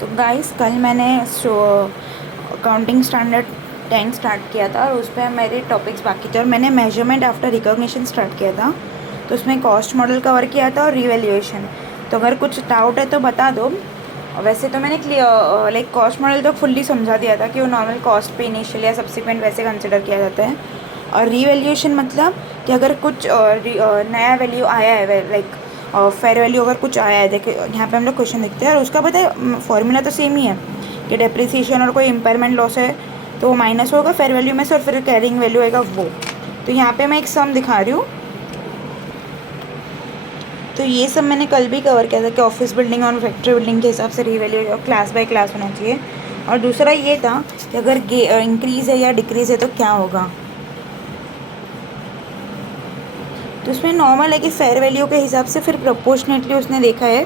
तो गाइस कल मैंने अकाउंटिंग स्टैंडर्ड 10 स्टार्ट किया था और उस पर मेरे टॉपिक्स बाकी थे और मैंने मेजरमेंट आफ्टर रिकॉग्निशन स्टार्ट किया था। तो उसमें कॉस्ट मॉडल कवर किया था और रिवैल्यूएशन। तो अगर कुछ डाउट है तो बता दो। वैसे तो मैंने लाइक कॉस्ट मॉडल तो फुल्ली समझा दिया था कि वो नॉर्मल कॉस्ट पे इनिशियल या सब्सिक्वेंट वैसे कंसिडर किया जाता है। और रिवैल्यूएशन मतलब कि अगर कुछ नया वैल्यू आया है लाइक फेयर वैल्यू अगर कुछ आया है, देखिए यहाँ पे हम लोग क्वेश्चन देखते हैं और उसका पता है फॉर्मूला तो सेम ही है कि डेप्रिसिएशन और कोई इम्पेयरमेंट लॉस है तो वो माइनस होगा फेयर वैल्यू में से और फिर कैरिंग वैल्यू आएगा वो। तो यहाँ पे मैं एक सम दिखा रही हूँ। तो ये सब मैंने कल भी कवर किया था कि ऑफिस बिल्डिंग और फैक्ट्री बिल्डिंग के हिसाब से रिवैल्यू क्लास बाय क्लास होना चाहिए। और दूसरा ये था कि अगर इंक्रीज़ है या डिक्रीज़ है तो क्या होगा। तो उसमें नॉर्मल है कि फेयर वैल्यू के हिसाब से फिर प्रोपोर्शनेटली उसने देखा है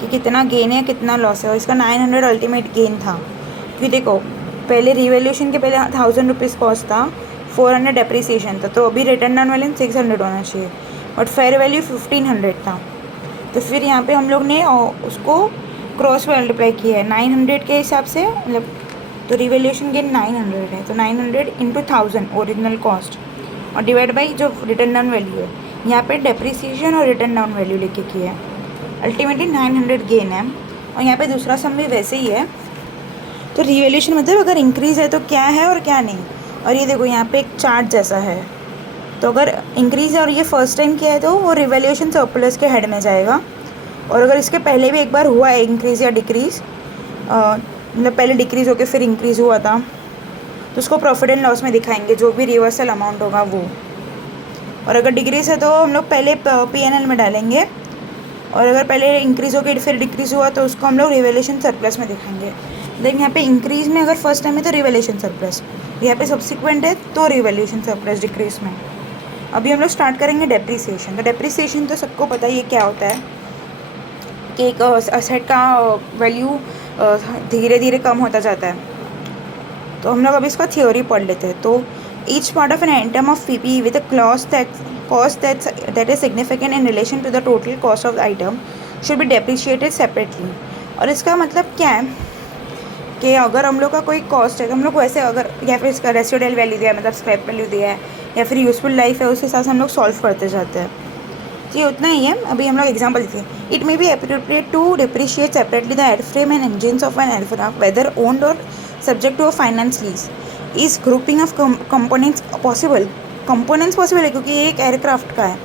कि कितना गेन है कितना लॉस है और इसका 900 अल्टीमेट गेन था। क्योंकि देखो पहले रिवैल्यूएशन के पहले 1000 रुपीज़ कॉस्ट था, 400 डेप्रिसिएशन था, तो अभी रिटर्न डाउन वैल्यू 600 होना चाहिए बट फेयर वैल्यू 1500 था। तो फिर यहाँ पे हम लोग ने उसको क्रॉस मल्टीप्लाई किया है 900 के हिसाब से, मतलब तो रिवैल्यूएशन गेन 900 है तो 900 इंटू 1000 ओरिजिनल कॉस्ट और डिवाइड बाई जो रिटर्न डाउन वैल्यू है। यहाँ पे डेप्रिसिएशन और रिटर्न डाउन वैल्यू लेके किया है, अल्टीमेटली 900 गेन है। और यहाँ पे दूसरा सम भी वैसे ही है। तो रिवैल्यूएशन मतलब अगर इंक्रीज़ है तो क्या है और क्या नहीं। और ये देखो यहाँ पे एक चार्ट जैसा है, तो अगर इंक्रीज़ है और ये फर्स्ट टाइम किया है तो वो रिवैल्यूएशन सरप्लस के हेड में जाएगा। और अगर इसके पहले भी एक बार हुआ है इंक्रीज़ या डिक्रीज़, मतलब पहले डिक्रीज़ होकर फिर इंक्रीज़ हुआ था तो उसको प्रॉफिट एंड लॉस में दिखाएंगे जो भी रिवर्सल अमाउंट होगा वो। और अगर डिक्रीज़ है तो हम लोग पहले P&L में डालेंगे और अगर पहले इंक्रीज़ होकर फिर डिक्रीज़ हुआ तो उसको हम लोग रिवैल्यूएशन सरप्लस में दिखाएंगे। लेकिन यहाँ पे इंक्रीज़ में अगर फर्स्ट टाइम है तो रिवैल्यूएशन सरप्लस, यहाँ पे सब्सिक्वेंट है तो रिवैल्यूएशन सरप्लस डिक्रीज़ में। अभी हम लोग स्टार्ट करेंगे डेप्रिसिएशन। तो डेप्रिसिएशन तो सबको पता ही है क्या होता है कि एक असेट का वैल्यू धीरे धीरे कम होता जाता है। तो हम लोग अभी इसका थ्योरी पढ़ लेते हैं। तो each part of an item of PPE with a clause that is significant in relation to the total cost of the item should be depreciated separately। और इसका मतलब क्या है कि अगर हम लोग का कोई कॉस्ट है तो हम लोग वैसे अगर या फिर इसका रेसिडुअल वैल्यू दिया है मतलब स्क्रैप वैल्यू दिया है या फिर यूजफुल लाइफ है, उस हिसाब से हम लोग सॉल्व करते जाते हैं। तो ये उतना ही है। अभी हम लोग एग्जाम्पल देते हैं। It may be appropriate to depreciate separately the airframe and engines of an aircraft whether owned और subject to a finance lease. इस grouping of components possible, components possible है क्योंकि ये एक एयरक्राफ्ट का है।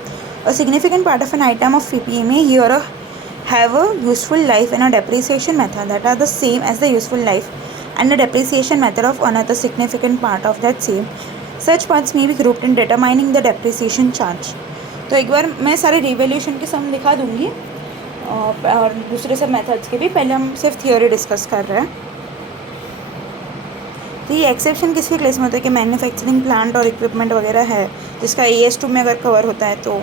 A significant part of an item of PPE may here have a useful life and a depreciation method that are the same as the useful life and the depreciation method of another significant part of that same. Such parts may be grouped in determining the depreciation charge। तो एक बार मैं सारे revaluation के सम दिखा दूँगी और दूसरे सब मेथड्स के भी। पहले हम सिर्फ थियोरी डिस्कस कर रहे हैं। तो ये एक्सेप्शन किसके केस में होता है कि मैन्युफैक्चरिंग प्लांट और इक्विपमेंट वगैरह है जिसका AS2 में अगर कवर होता है तो,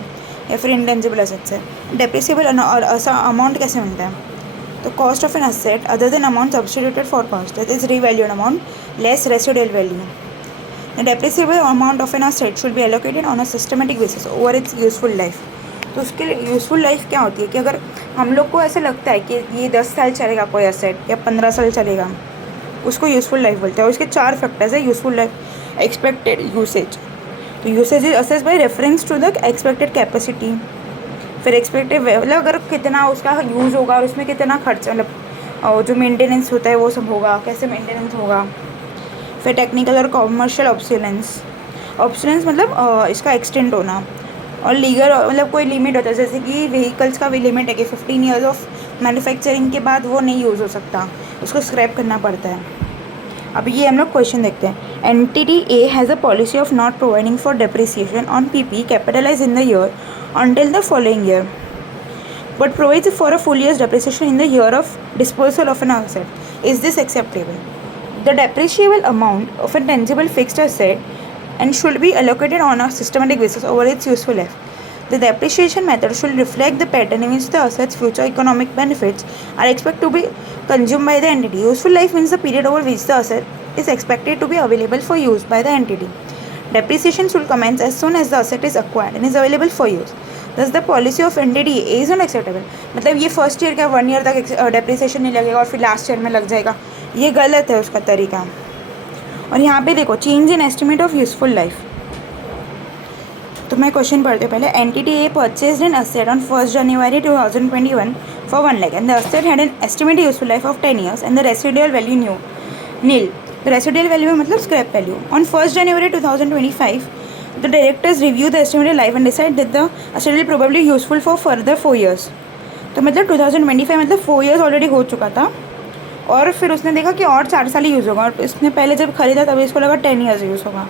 या फिर इंटेंजिबल एसेट्स है। डेप्रिसिएबल और अमाउंट कैसे मिलता है तो cost of an asset other than amount substituted for cost that is revalued amount less residual value. The depreciable amount of an asset should be allocated on a systematic basis over it's useful life. तो उसके useful life क्या होती है कि अगर हम लोग को ऐसे लगता है कि ये 10 साल चलेगा कोई एसेट या 15 साल चलेगा, उसको यूजफुल लाइफ बोलते हैं। और इसके 4 फैक्टर्स है यूजफुल लाइफ, एक्सपेक्टेड यूसेज। तो usage is assess by reference to the expected capacity. फिर एक्सपेक्टेड मतलब अगर कितना उसका यूज़ होगा और उसमें कितना खर्च, मतलब जो मेंटेनेंस होता है वो सब होगा, कैसे मेंटेनेंस होगा। फिर टेक्निकल और कॉमर्शियल ऑब्सोलेंस। ऑब्सोलेंस मतलब इसका एक्सटेंड होना। और लीगल मतलब कोई लिमिट होता है, जैसे कि व्हीकल्स का भी लिमिट है कि 15 ईयर्स ऑफ मैन्युफैक्चरिंग के बाद वो नहीं यूज़ हो सकता, उसको स्क्रैप करना पड़ता है। अब ये हम लोग क्वेश्चन देखते हैं। Entity A has a policy of not providing for depreciation on PPE capitalise in the year until the following year but provides for a full year's depreciation in the year of disposal of an asset. Is this acceptable? The depreciable amount of a tangible fixed asset and should be allocated on a systematic basis over its useful life. The depreciation method should reflect the pattern in which the asset's future economic benefits are expected to be consumed by the entity. Useful life means the period over which the asset is expected to be available for use by the entity. Depreciation should commence as soon as the asset is acquired and is available for use. दस the policy of NTDA is not acceptable. मतलब ये first year का 1 year तक depreciation नहीं लगेगा और फिर last year में लग जाएगा, ये गलत है उसका तरीका। और यहाँ पे देखो change in estimate of useful life. तो मैं क्वेश्चन पढ़ते हूँ पहले। NTDA purchased an asset on 1 January 2021 for 1 lakh and the asset had an estimated useful life of 10 years and the residual value nil। तो रेसिडुअल वैल्यू में मतलब scrap value. On 1 January 2025 the directors review the estimated life and decide that the asset will probably useful for further 4 years। तो मतलब 2025 मतलब 4 years already हो चुका था और फिर उसने देखा कि और 4 साल ही यूज़ होगा, और इसने पहले जब खरीदा तभी इसको लगा 10 years यूज़ होगा।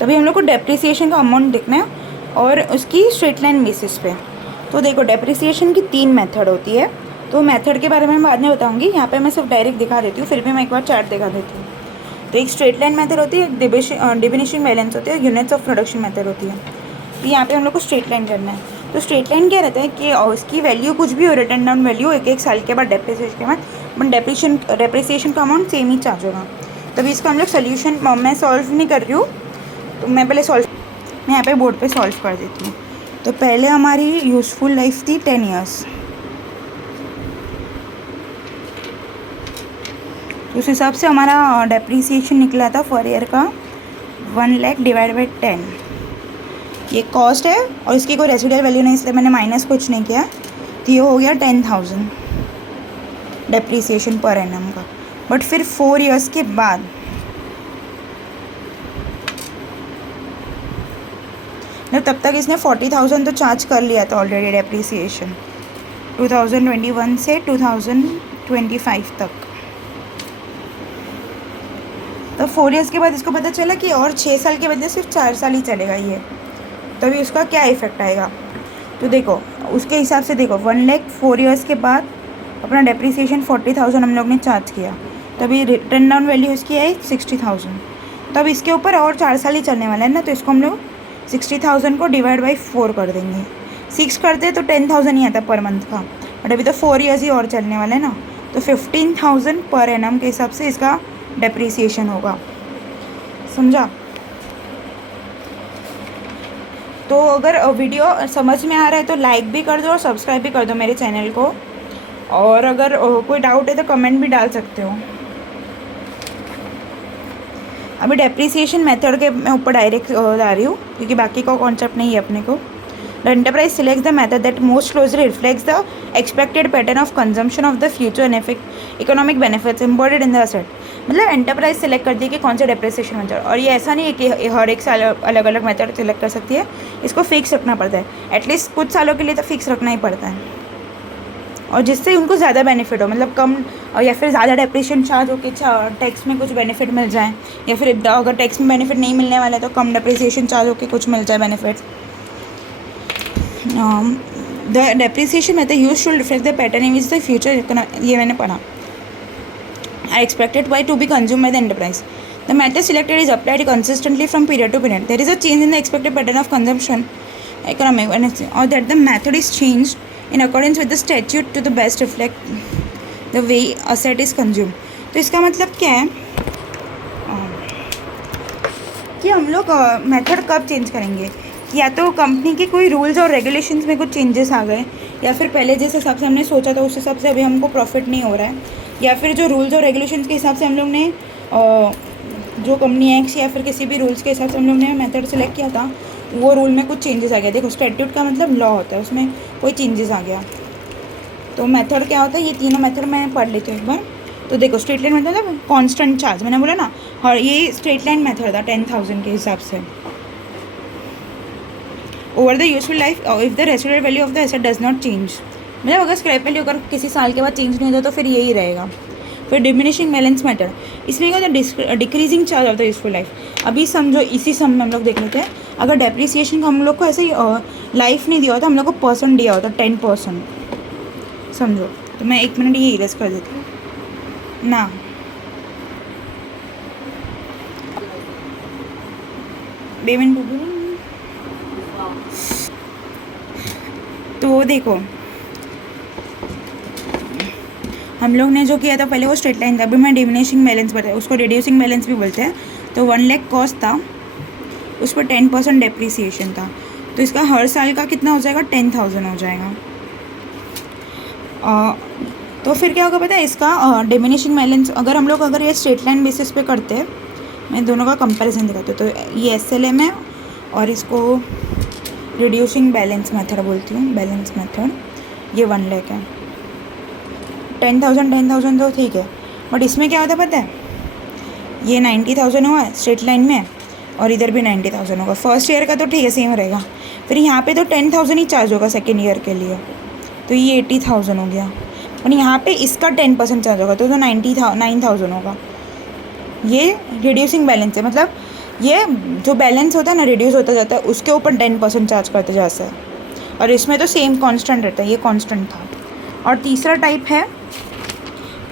तभी हम लोग को डेप्रिसिएशन का अमाउंट देखना है और उसकी स्ट्रेट लाइन बेसिस पे। तो देखो डेप्रिसिएशन की 3 मेथड होती है, तो मेथड के बारे में बाद में बताऊंगी। यहाँ पे मैं सिर्फ डायरेक्ट दिखा देती हूँ, फिर भी मैं एक बार चार्ट दिखा देती हूँ। तो एक स्ट्रेट लाइन मेथड होती है, एक डिमिनिशिंग बैलेंस होती है, यूनिट्स ऑफ प्रोडक्शन मेथड होती है। तो यहाँ पे हम लोग को स्ट्रेट लाइन करना है। तो स्ट्रेट लाइन क्या रहता है कि उसकी वैल्यू कुछ भी हो, रिटर्न डाउन वैल्यू एक साल के बाद डेप्रिसिएशन के बाद, बट डेप्रिसिएशन का अमाउंट सेम ही चार्ज होगा। तभी इसका हम लोग सोल्यूशन मैं सॉल्व नहीं कर रही हूँ, तो मैं यहाँ पे बोर्ड पे सॉल्व कर देती हूँ। तो पहले हमारी यूज़फुल लाइफ थी 10 years। उस हिसाब से हमारा डेप्रिसिएशन निकला था फॉर ईयर का 1 lakh डिवाइड बाई 10। ये कॉस्ट है और इसकी कोई रेसिडुअल वैल्यू नहीं, इसलिए मैंने माइनस कुछ नहीं किया। तो ये हो गया 10,000 डेप्रिसिएशन पर एनम का। बट फिर 4 years के बाद तब तक इसने 40,000 तो चार्ज कर लिया था ऑलरेडी डेप्रिसिएशन 2021 से 2025 तक। तो 4 years के बाद इसको पता चला कि और 6 साल के बदले सिर्फ 4 साल ही चलेगा ये, तभी उसका क्या इफेक्ट आएगा। तो देखो उसके हिसाब से देखो 1 lakh 4 years के बाद अपना डेप्रिसिएशन 40,000 हम लोग ने चार्ज किया, तभी रिटर्न डाउन वैल्यू इसकी आई 60,000। तब इसके ऊपर और 4 साल ही चलने वाला है ना, तो इसको हम लोग 60,000 को डिवाइड बाई 4 कर देंगे। 6 करते तो 10,000 ही आता पर मंथ का, बट अभी तो 4 years ही और चलने वाला है ना, तो 15,000 पर एनम के हिसाब से इसका डेप्रिसिएशन होगा। समझा? तो अगर वीडियो समझ में आ रहा है तो लाइक भी कर दो और सब्सक्राइब भी कर दो मेरे चैनल को, और अगर कोई डाउट है तो कमेंट भी डाल सकते हो। अभी डेप्रिसिएशन मेथड के मैं ऊपर डायरेक्ट जा रही हूँ, क्योंकि बाकी का कॉन्सेप्ट नहीं है अपने को। The enterprise selects the method that most closely reflects the expected pattern of consumption of the future and economic benefits imported in the asset. मतलब एंटरप्राइज सेलेक्ट करती है कि कौन सा डेप्रिसिएशन मेथड, और ये ऐसा नहीं है कि हर एक साल अलग अलग मेथड सेलेक्ट कर सकती है, इसको फिक्स रखना पड़ता है। एटलीस्ट कुछ सालों के लिए तो फिक्स रखना ही पड़ता है, और जिससे उनको ज़्यादा बेनिफिट हो, मतलब कम या फिर ज़्यादा डेप्रिसिएशन चार्ज हो कि टैक्स में कुछ बेनिफिट मिल जाए, या फिर अगर टैक्स में बेनिफिट नहीं मिलने वाला है तो कम डेप्रिसिएशन चार्ज हो के कुछ मिल जाए benefit. The depreciation method use to reflect the pattern in which the future, ये मैंने पढ़ा, are expected by to be consumed by the enterprise. The method selected is applied consistently from period to period. There is a change in the expected pattern of consumption, economic, or that the method is changed in accordance with the statute to the best reflect the way asset is consumed. तो इसका मतलब क्या है कि हम लोग method कब change करेंगे, या तो कंपनी के कोई रूल्स और रेगुलेशंस में कुछ चेंजेस आ गए, या फिर पहले जिस हिसाब से हमने सोचा था उस हिसाब से अभी हमको प्रॉफिट नहीं हो रहा है, या फिर जो रूल्स और रेगुलेशंस के हिसाब से हम लोग ने जो कंपनी एक्ट या फिर किसी भी रूल्स के हिसाब से हम लोग ने मेथड सेलेक्ट किया था, वो रूल में कुछ चेंजेस आ गया। देखो स्टैट्यूट का मतलब लॉ होता है, उसमें कोई चेंजेस आ गया। तो मेथड क्या होता है, ये तीनों मेथड मैं पढ़ लेती हूँ एक बार। तो देखो स्ट्रेट लाइन मेथड मतलब कॉन्स्टेंट चार्ज, मैंने बोला ना, और ये स्ट्रेट लाइन मेथड था 10,000 के हिसाब से। Over the useful life if the residual value of the asset does not change, मतलब अगर स्क्रैप वैल्यू अगर किसी साल के बाद चेंज नहीं होता तो फिर यही रहेगा। फिर डिमिनिशिंग बैलेंस मेथड, इसमें क्या होता है decreasing charge of the useful life. अभी समझो इसी सम में हम लोग देख लेते हैं, अगर डेप्रिसिएशन का हम लोग को ऐसे ही लाइफ नहीं दिया होता, हम लोग को परसेंट दिया होता 10%, समझो। तो मैं 1 मिनट ये इरेज कर देती हूँ ना। तो देखो हम लोग ने जो किया था पहले वो स्ट्रेट लाइन था, अभी मैं डिमिनिशिंग बैलेंस बताया, उसको रिड्यूसिंग बैलेंस भी बोलते हैं। तो 1 लाख कॉस्ट था, उस पर 10% डेप्रिसिएशन था, तो इसका हर साल का कितना हो जाएगा, 10,000 हो जाएगा। तो फिर क्या होगा पता है, इसका डिमिनिशिंग बैलेंस अगर ये स्ट्रेट लाइन बेसिस पे करते हैं, मैं दोनों का कंपैरिजन दिखाती हूँ। तो ये SLM है और इसको रिड्यूसिंग बैलेंस मेथड बोलती हूँ, बैलेंस मेथड। ये 1 लाख है, 10,000 तो ठीक है, बट इसमें क्या होता है पता है, ये 90,000 हुआ स्ट्रेट लाइन में और इधर भी 90,000 होगा। फर्स्ट ईयर का तो ठीक है सेम रहेगा, फिर यहाँ पे तो 10,000 ही चार्ज होगा सेकेंड ईयर के लिए, तो ये 80,000 हो गया। और यहाँ पे इसका 10% चार्ज होगा तो 9,000 होगा। ये रिड्यूसिंग बैलेंस है, मतलब ये जो बैलेंस होता है ना रिड्यूस होता जाता है, उसके ऊपर 10% चार्ज करते जाता है। और इसमें तो सेम कांस्टेंट रहता है, ये कांस्टेंट था। और तीसरा टाइप है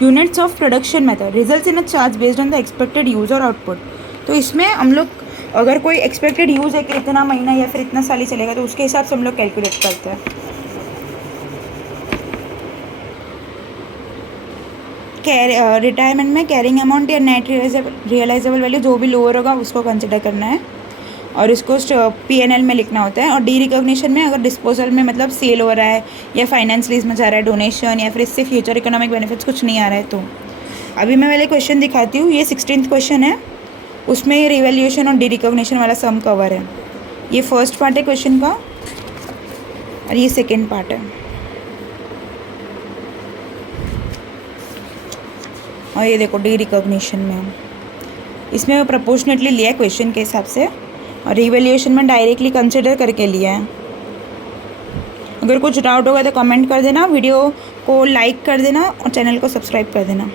units of production method, results in a charge based on the expected use और आउटपुट। तो इसमें हम लोग अगर कोई एक्सपेक्टेड यूज़ है कि इतना महीना या फिर इतना साल ही चलेगा, तो उसके हिसाब से हम लोग कैलकुलेट करते हैं। रिटायरमेंट में कैरिंग अमाउंट या नेट रियलाइजेबल वैल्यू जो भी लोअर होगा उसको कंसिडर करना है और इसको P&L में लिखना होता है। और डी रिकॉग्निशन में अगर डिस्पोजल में मतलब सेल हो रहा है या फाइनेंस लीज में जा रहा है, डोनेशन या फिर इससे फ्यूचर इकोनॉमिक बेनिफिट्स कुछ नहीं आ रहा है। तो अभी मैं पहले क्वेश्चन दिखाती हूँ। ये 16th क्वेश्चन है, उसमें ये रिवैल्यूएशन और डी रिकॉग्निशन वाला सम कवर है। ये फर्स्ट पार्ट है क्वेश्चन का और ये सेकेंड पार्ट है। और ये देखो डी रिकॉग्निशन में, इसमें प्रोपोर्शनेटली लिया है क्वेश्चन के हिसाब से और रिवैल्यूएशन में डायरेक्टली कंसिडर करके लिया है। अगर कुछ डाउट होगा तो कमेंट कर देना, वीडियो को लाइक कर देना और चैनल को सब्सक्राइब कर देना।